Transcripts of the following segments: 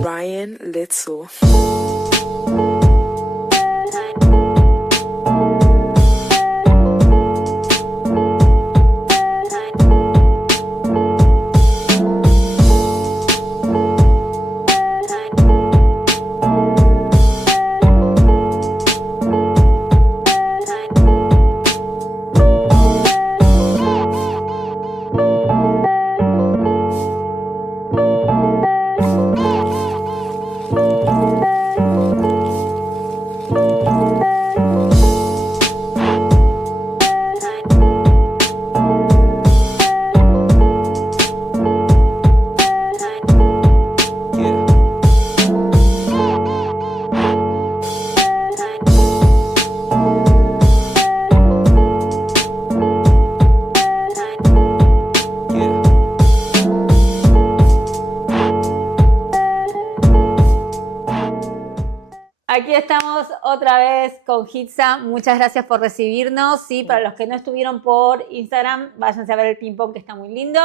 Ryan Litzel. Aquí estamos otra vez con Hitza. Muchas gracias por recibirnos. Sí, para los que no estuvieron por Instagram, váyanse a ver el ping-pong que está muy lindo.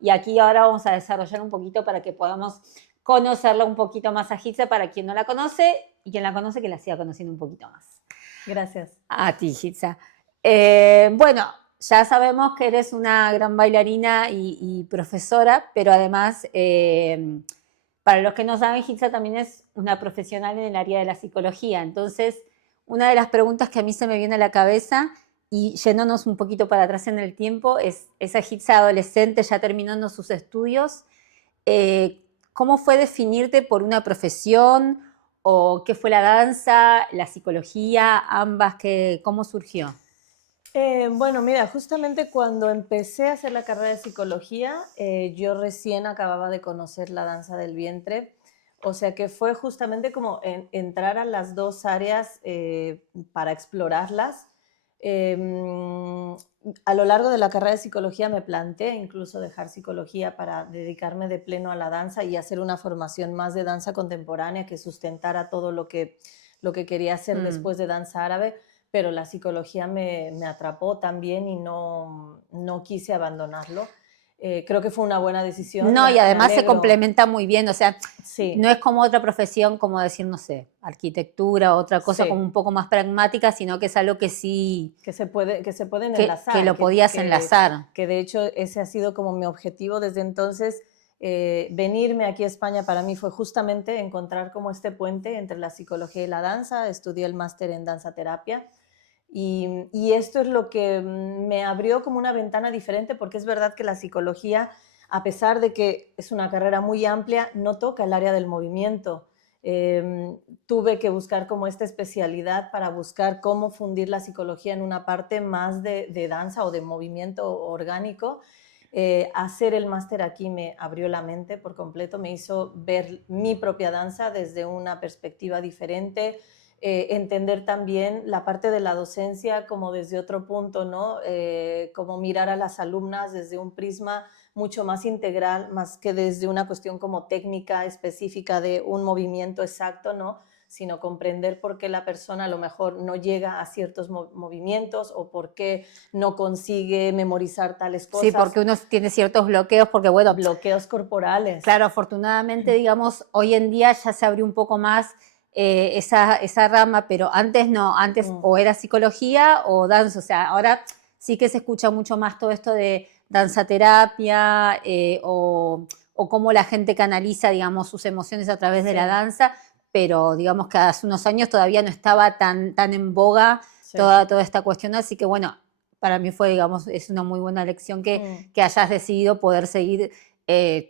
Y aquí ahora vamos a desarrollar un poquito para que podamos conocerla un poquito más a Hitza para quien no la conoce y quien la conoce que la siga conociendo un poquito más. Gracias. A ti, Hitza. Bueno, ya sabemos que eres una gran bailarina y profesora, pero además... para los que no saben, Hitza también es una profesional en el área de la psicología. Entonces, una de las preguntas que a mí se me viene a la cabeza, y yéndonos un poquito para atrás en el tiempo, es esa Hitza adolescente ya terminando sus estudios. ¿Cómo fue definirte por una profesión? ¿O qué fue la danza, la psicología, ambas? ¿Cómo surgió? Bueno, mira, justamente cuando empecé a hacer la carrera de psicología, yo recién acababa de conocer la danza del vientre, o sea que fue justamente como entrar a las dos áreas para explorarlas. A lo largo de la carrera de psicología me planteé incluso dejar psicología para dedicarme de pleno a la danza y hacer una formación más de danza contemporánea que sustentara todo lo que quería hacer después de danza árabe, pero la psicología me atrapó también y no quise abandonarlo. Creo que fue una buena decisión. No, y además se complementa muy bien, o sea, sí. No es como otra profesión, como decir, no sé, arquitectura, otra cosa Sí. como un poco más pragmática, sino que es algo que sí... Que se pueden enlazar. Que lo podías enlazar. Que de hecho ese ha sido como mi objetivo desde entonces. Venirme aquí a España para mí fue justamente encontrar como este puente entre la psicología y la danza. Estudié el máster en danza terapia. Y esto es lo que me abrió como una ventana diferente, porque es verdad que la psicología, a pesar de que es una carrera muy amplia, no toca el área del movimiento. Tuve que buscar como esta especialidad para buscar cómo fundir la psicología en una parte más de danza o de movimiento orgánico. Hacer el máster aquí me abrió la mente por completo, me hizo ver mi propia danza desde una perspectiva diferente. Entender también la parte de la docencia como desde otro punto, ¿no? Como mirar a las alumnas desde un prisma mucho más integral, más que desde una cuestión como técnica específica de un movimiento exacto, ¿no? Sino comprender por qué la persona a lo mejor no llega a ciertos movimientos o por qué no consigue memorizar tales cosas. Sí, porque uno tiene ciertos bloqueos, porque bueno... Bloqueos corporales. Claro, afortunadamente, digamos, hoy en día ya se abrió un poco más esa rama, pero antes no, antes o era psicología o danza, o sea, ahora sí que se escucha mucho más todo esto de danza terapia o cómo la gente canaliza, digamos, sus emociones a través de la danza, pero digamos que hace unos años todavía no estaba tan en boga toda esta cuestión, así que bueno, para mí fue, digamos, es una muy buena lección que hayas decidido poder seguir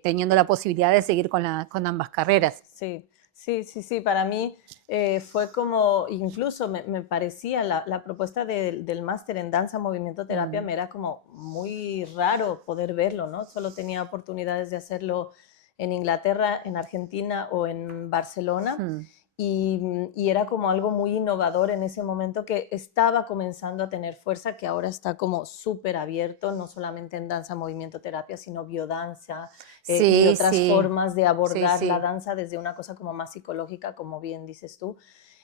teniendo la posibilidad de seguir con ambas carreras. Sí, para mí fue como, incluso me parecía la propuesta del máster en danza, movimiento, terapia, me era como muy raro poder verlo, ¿no? Solo tenía oportunidades de hacerlo en Inglaterra, en Argentina o en Barcelona. Y era como algo muy innovador en ese momento que estaba comenzando a tener fuerza, que ahora está como súper abierto, no solamente en danza, movimiento, terapia, sino biodanza y otras formas de abordar la danza desde una cosa como más psicológica, como bien dices tú.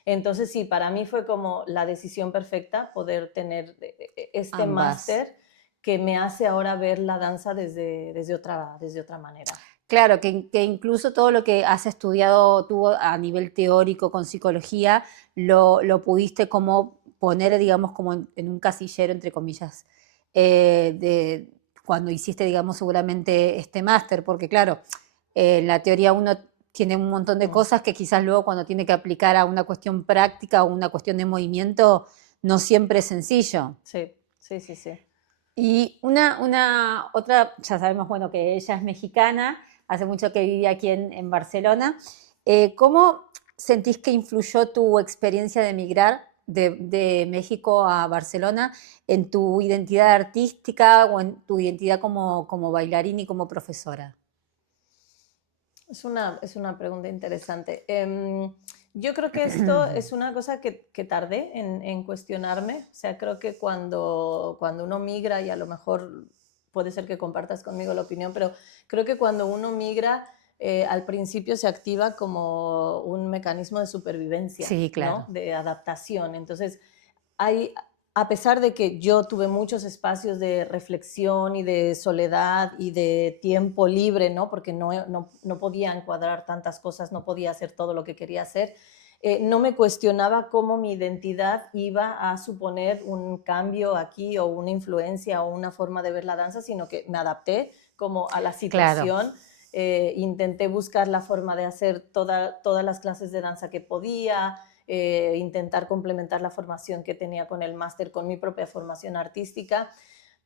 Entonces sí, para mí fue como la decisión perfecta poder tener este Ambas. máster que me hace ahora ver la danza desde otra manera. Claro, que incluso todo lo que has estudiado tú a nivel teórico con psicología, lo pudiste como poner, digamos, como en un casillero, entre comillas, de cuando hiciste, digamos, seguramente este máster, porque claro, en la teoría uno tiene un montón de cosas que quizás luego cuando tiene que aplicar a una cuestión práctica o una cuestión de movimiento, no siempre es sencillo. Sí, sí, sí, sí. Y una otra, ya sabemos, bueno, que ella es mexicana, hace mucho que vive aquí en Barcelona. ¿Cómo sentís que influyó tu experiencia de emigrar de México a Barcelona en tu identidad artística o en tu identidad como bailarín y como profesora? Es una pregunta interesante. Yo creo que esto es una cosa que tardé en cuestionarme. O sea, creo que cuando uno migra, y a lo mejor puede ser que compartas conmigo la opinión, pero creo que cuando uno migra, al principio se activa como un mecanismo de supervivencia, Sí, claro. ¿no? De adaptación. Entonces, hay, a pesar de que yo tuve muchos espacios de reflexión y de soledad y de tiempo libre, ¿no? Porque no podía encuadrar tantas cosas, no podía hacer todo lo que quería hacer, no me cuestionaba cómo mi identidad iba a suponer un cambio aquí o una influencia o una forma de ver la danza, sino que me adapté como a la situación. Claro. Intenté buscar la forma de hacer todas las clases de danza que podía, intentar complementar la formación que tenía con el máster, con mi propia formación artística,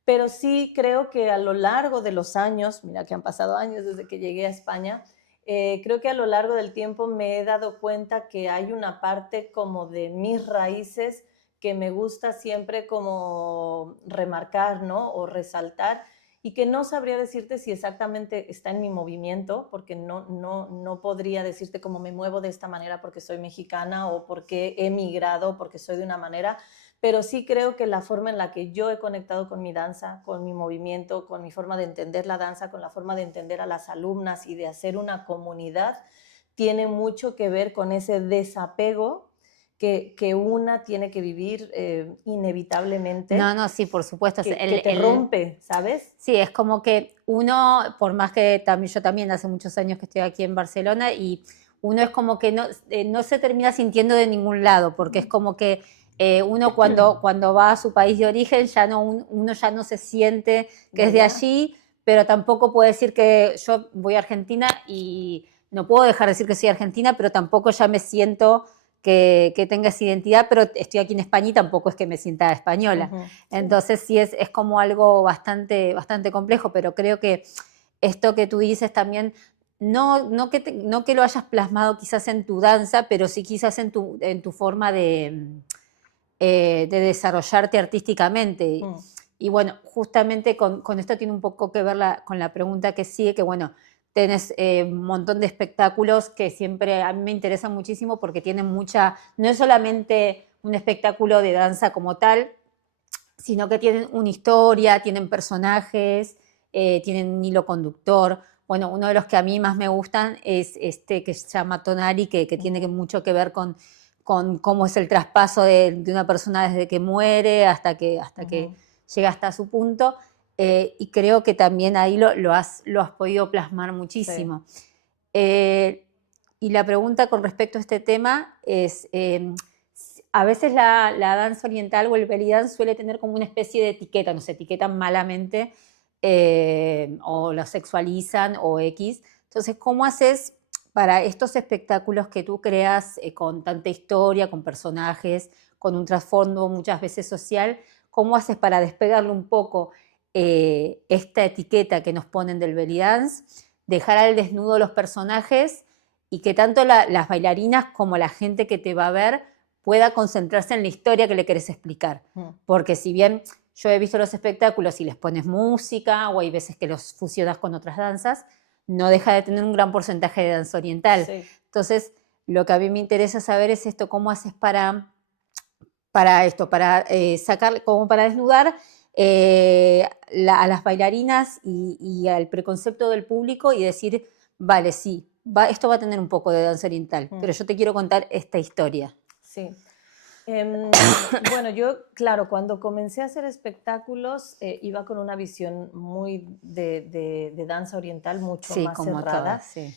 pero sí creo que a lo largo de los años, mira que han pasado años desde que llegué a España, creo que a lo largo del tiempo me he dado cuenta que hay una parte como de mis raíces que me gusta siempre como remarcar, ¿no? O resaltar, y que no sabría decirte si exactamente está en mi movimiento, porque no podría decirte cómo me muevo de esta manera porque soy mexicana o porque he migrado, porque soy de una manera, pero sí creo que la forma en la que yo he conectado con mi danza, con mi movimiento, con mi forma de entender la danza, con la forma de entender a las alumnas y de hacer una comunidad, tiene mucho que ver con ese desapego que una tiene que vivir inevitablemente. No, sí, por supuesto. Que te rompe, ¿sabes? Sí, es como que uno, por más que también, yo también hace muchos años que estoy aquí en Barcelona y uno es como que no se termina sintiendo de ningún lado, porque es como que uno cuando va a su país de origen ya uno ya no se siente que es de allí, pero tampoco puede decir que yo voy a Argentina y no puedo dejar de decir que soy argentina, pero tampoco ya me siento que tenga esa identidad, pero estoy aquí en España y tampoco es que me sienta española. Sí. Entonces sí es como algo bastante complejo, pero creo que esto que tú dices también, no que lo hayas plasmado quizás en tu danza, pero sí quizás en tu forma de desarrollarte artísticamente. Y bueno, justamente con esto tiene un poco que ver con la pregunta que sigue, que bueno, tenés un montón de espectáculos que siempre a mí me interesan muchísimo porque tienen no es solamente un espectáculo de danza como tal, sino que tienen una historia, tienen personajes, tienen un hilo conductor. Bueno, uno de los que a mí más me gustan es este que se llama Tonali, que tiene mucho que ver con cómo es el traspaso de una persona desde que muere hasta que llega hasta su punto. Y creo que también ahí lo has podido plasmar muchísimo. Sí. Y la pregunta con respecto a este tema es, a veces la danza oriental o el belly dance suele tener como una especie de etiqueta, nos etiquetan malamente o lo sexualizan o X. Entonces, ¿cómo haces para estos espectáculos que tú creas con tanta historia, con personajes, con un trasfondo muchas veces social? ¿Cómo haces para despegarle un poco esta etiqueta que nos ponen del belly dance, dejar al desnudo los personajes y que tanto las bailarinas como la gente que te va a ver pueda concentrarse en la historia que le querés explicar? Porque si bien yo he visto los espectáculos y les pones música o hay veces que los fusionas con otras danzas, no deja de tener un gran porcentaje de danza oriental. Sí. Entonces, lo que a mí me interesa saber es esto, cómo haces para sacar, como para desnudar a las bailarinas y al preconcepto del público y decir, vale, sí, esto va a tener un poco de danza oriental, pero yo te quiero contar esta historia. Sí. Bueno, yo, claro, cuando comencé a hacer espectáculos, iba con una visión muy de danza oriental, mucho Sí, más como cerrada. todas, sí.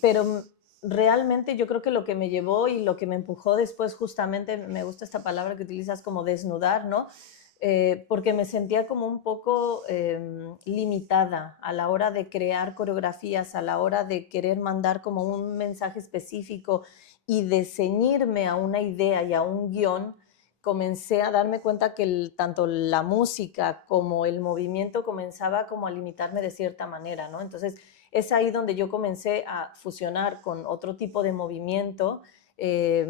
Pero realmente yo creo que lo que me llevó y lo que me empujó después, justamente, me gusta esta palabra que utilizas como desnudar, ¿no? Porque me sentía como un poco limitada a la hora de crear coreografías, a la hora de querer mandar como un mensaje específico y de ceñirme a una idea y a un guión. Comencé a darme cuenta que tanto la música como el movimiento comenzaba como a limitarme de cierta manera, ¿no? Entonces es ahí donde yo comencé a fusionar con otro tipo de movimiento, eh,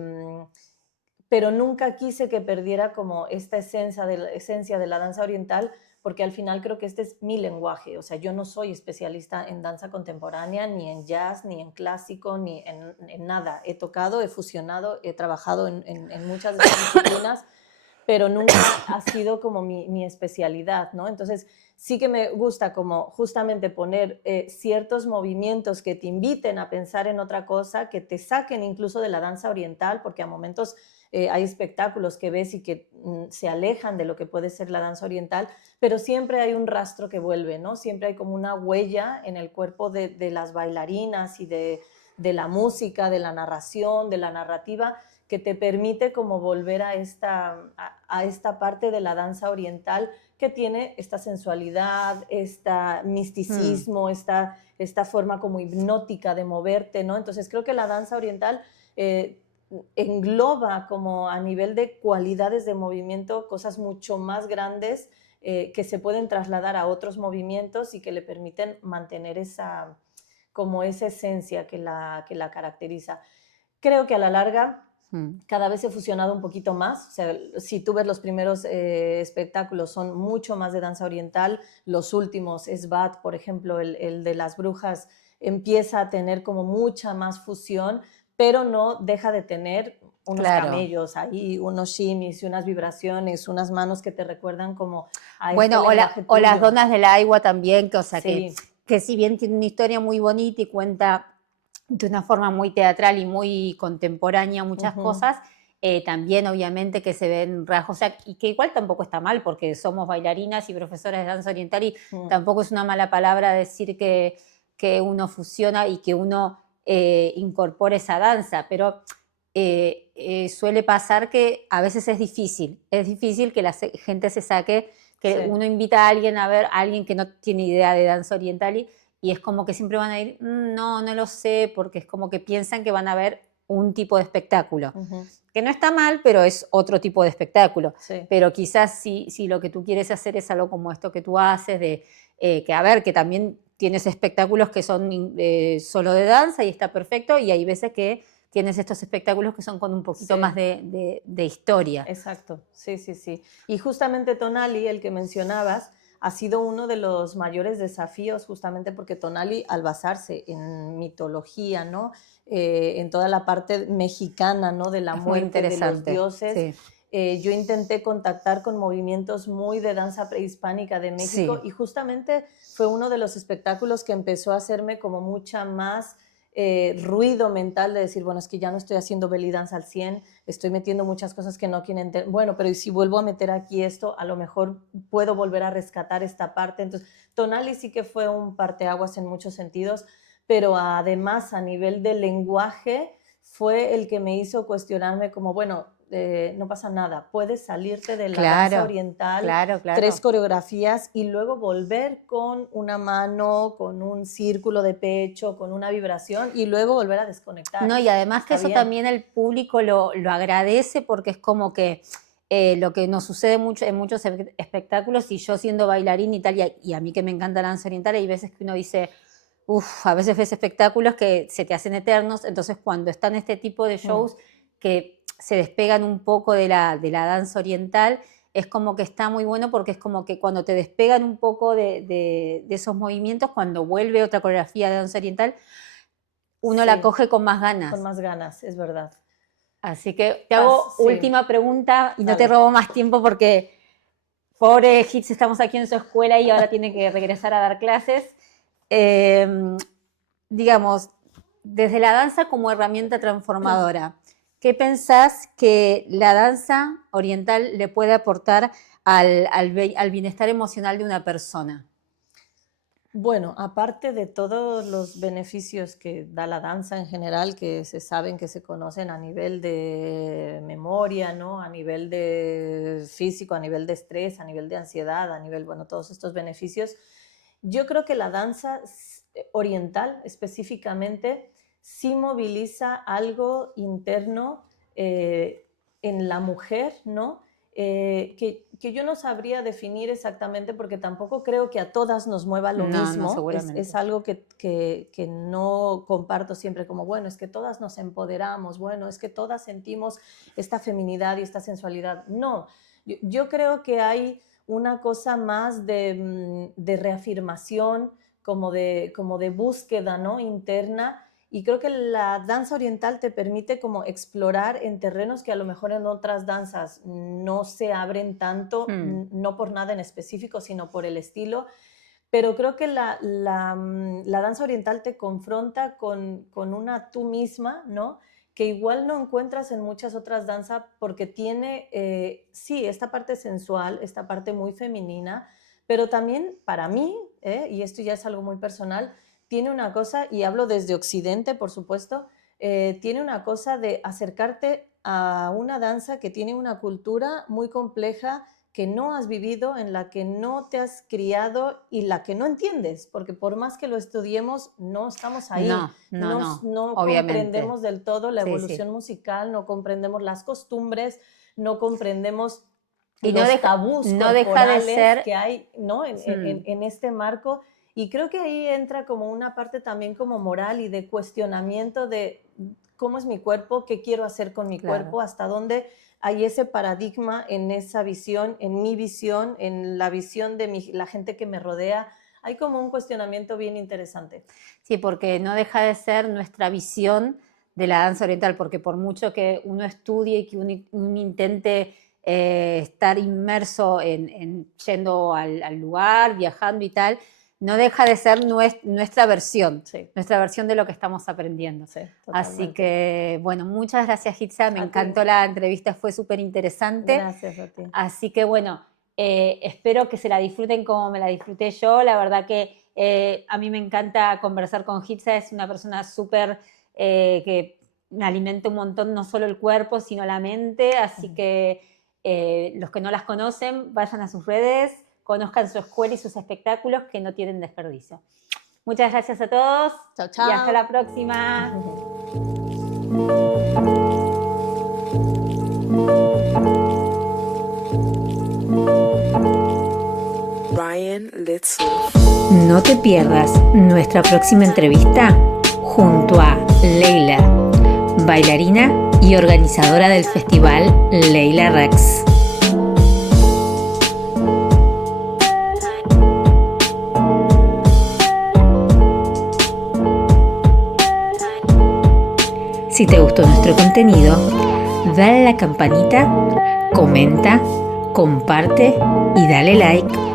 pero nunca quise que perdiera como esta esencia de la danza oriental, porque al final creo que este es mi lenguaje. O sea, yo no soy especialista en danza contemporánea, ni en jazz, ni en clásico, ni en nada. He tocado, he fusionado, he trabajado en muchas de estas disciplinas, pero nunca ha sido como mi especialidad, ¿no? Entonces, sí que me gusta como justamente poner ciertos movimientos que te inviten a pensar en otra cosa, que te saquen incluso de la danza oriental, porque a momentos hay espectáculos que ves y que se alejan de lo que puede ser la danza oriental, pero siempre hay un rastro que vuelve, ¿no? Siempre hay como una huella en el cuerpo de las bailarinas y de la música, de la narración, de la narrativa, que te permite como volver a esta parte de la danza oriental que tiene esta sensualidad, este misticismo, esta forma como hipnótica de moverte, ¿no? Entonces creo que la danza oriental engloba como a nivel de cualidades de movimiento cosas mucho más grandes que se pueden trasladar a otros movimientos y que le permiten mantener esa esencia que la caracteriza. Creo que a la larga cada vez he fusionado un poquito más. O sea, si tú ves los primeros espectáculos son mucho más de danza oriental, los últimos, Esbat, por ejemplo, el de las brujas, empieza a tener como mucha más fusión, pero no deja de tener unos camellos ahí, unos shimis y unas vibraciones, unas manos que te recuerdan como a Bueno, este lenguaje tuyo. o las donas del agua también, que, o sea, Sí. que si bien tiene una historia muy bonita y cuenta de una forma muy teatral y muy contemporánea muchas cosas, también obviamente que se ven rasgos, o sea, y que igual tampoco está mal porque somos bailarinas y profesoras de danza oriental y tampoco es una mala palabra decir que uno fusiona y que uno incorpore esa danza, pero suele pasar que a veces es difícil que la gente se saque, que uno invita a alguien a ver, a alguien que no tiene idea de danza oriental y es como que siempre van a ir, no lo sé, porque es como que piensan que van a ver un tipo de espectáculo, que no está mal, pero es otro tipo de espectáculo. Sí. Pero quizás si lo que tú quieres hacer es algo como esto que tú haces, de que a ver, que también tienes espectáculos que son solo de danza y está perfecto, y hay veces que tienes estos espectáculos que son con un poquito más de historia. Exacto, sí, sí, sí. Y justamente Tonali, el que mencionabas, ha sido uno de los mayores desafíos, justamente porque Tonali, al basarse en mitología, ¿no? En toda la parte mexicana, ¿no? De la muerte de los dioses, yo intenté contactar con movimientos muy de danza prehispánica de México y justamente fue uno de los espectáculos que empezó a hacerme como mucha más ruido mental de decir, bueno, es que ya no estoy haciendo belly dance al 100, estoy metiendo muchas cosas que no quieren entender. Bueno, pero si vuelvo a meter aquí esto, a lo mejor puedo volver a rescatar esta parte. Entonces, Tonali sí que fue un parteaguas en muchos sentidos, pero además a nivel de lenguaje fue el que me hizo cuestionarme como, bueno, no pasa nada, puedes salirte de la danza oriental, 3 coreografías y luego volver con una mano, con un círculo de pecho, con una vibración y luego volver a desconectar. No, y además que eso también el público lo agradece porque es como que lo que nos sucede mucho en muchos espectáculos, y yo siendo bailarín y tal, y a mí que me encanta la danza oriental, hay veces que uno dice, a veces ves espectáculos que se te hacen eternos, entonces cuando están este tipo de shows que se despegan un poco de la danza oriental, es como que está muy bueno porque es como que cuando te despegan un poco de esos movimientos, cuando vuelve otra coreografía de danza oriental, uno la coge con más ganas. Con más ganas, es verdad. Así que te hago última pregunta y no te robo más tiempo porque pobre Hits, estamos aquí en su escuela y ahora tiene que regresar a dar clases. Digamos, desde la danza como herramienta transformadora, ¿qué pensás que la danza oriental le puede aportar al bienestar emocional de una persona? Bueno, aparte de todos los beneficios que da la danza en general, que se saben, que se conocen a nivel de memoria, ¿no? A nivel de físico, a nivel de estrés, a nivel de ansiedad, a nivel, bueno, todos estos beneficios, yo creo que la danza oriental específicamente sí moviliza algo interno en la mujer, ¿no? Que yo no sabría definir exactamente porque tampoco creo que a todas nos mueva lo mismo. Seguramente. Es algo que no comparto siempre como, bueno, es que todas nos empoderamos, bueno, es que todas sentimos esta feminidad y esta sensualidad. No, yo creo que hay una cosa más de reafirmación, como de búsqueda, ¿no? Interna. Y creo que la danza oriental te permite como explorar en terrenos que a lo mejor en otras danzas no se abren tanto, no por nada en específico, sino por el estilo. Pero creo que la danza oriental te confronta con una tú misma, ¿no? Que igual no encuentras en muchas otras danzas porque tiene, sí, esta parte sensual, esta parte muy femenina, pero también para mí, y esto ya es algo muy personal, tiene una cosa, y hablo desde Occidente, por supuesto, tiene una cosa de acercarte a una danza que tiene una cultura muy compleja que no has vivido, en la que no te has criado y la que no entiendes, porque por más que lo estudiemos, no estamos ahí. No comprendemos del todo la evolución musical, no comprendemos las costumbres, no comprendemos los tabús corporales que hay, ¿no? en este marco. Y creo que ahí entra como una parte también como moral y de cuestionamiento de cómo es mi cuerpo, qué quiero hacer con mi cuerpo, hasta dónde hay ese paradigma en esa visión, en mi visión, en la visión de la gente que me rodea. Hay como un cuestionamiento bien interesante. Sí, porque no deja de ser nuestra visión de la danza oriental, porque por mucho que uno estudie y que uno intente estar inmerso en yendo al lugar, viajando y tal, no deja de ser nuestra versión de lo que estamos aprendiendo. Sí, así que, bueno, muchas gracias, Hitza, me encantó la entrevista, fue súper interesante. Gracias a ti. Así que, bueno, espero que se la disfruten como me la disfruté yo. La verdad que a mí me encanta conversar con Hitza, es una persona súper que me alimenta un montón, no solo el cuerpo, sino la mente, así que los que no las conocen, vayan a sus redes, conozcan su escuela y sus espectáculos que no tienen desperdicio. Muchas gracias a todos. Chao, chao. Y hasta la próxima. Ryan Litzel. No te pierdas nuestra próxima entrevista junto a Leila, bailarina y organizadora del festival Leila Rex. Si te gustó nuestro contenido, dale a la campanita, comenta, comparte y dale like.